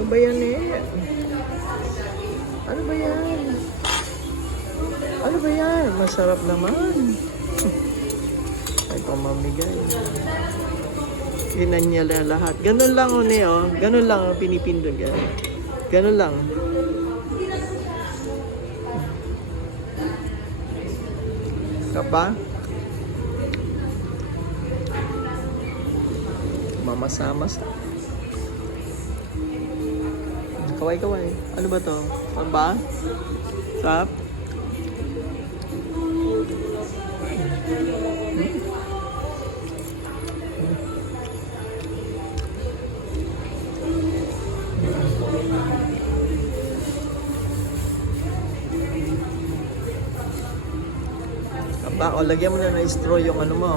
Ano ba yan eh? Ano ba yan? Ano ba yan? Masarap naman. Ay, pamamigay. Kinanyala lahat. Ganun lang o oh. Ganun lang ang pinipindol. Ganun lang. Kapa? Mamasa-masa. Kaway-kaway. Ano ba to? Ano ba? Sarap? Kapa, o lagyan mo na ng straw yung ano mo.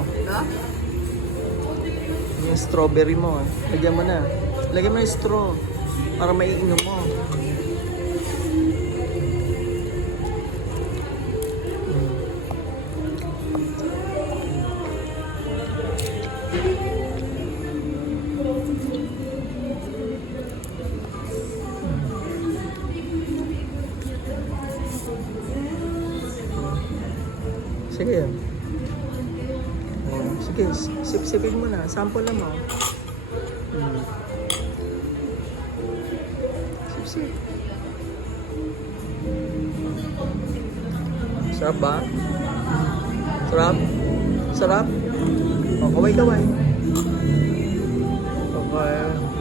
Yung strawberry mo. Lagyan mo na. Lagyan mo ng straw. Para maiinom mo. Sige yan. Sige, sip-sipin mo na. Sample lang mo. Sip-sip. Sarap ba? Sarap? Sarap? O, kaway-kaway. Okay.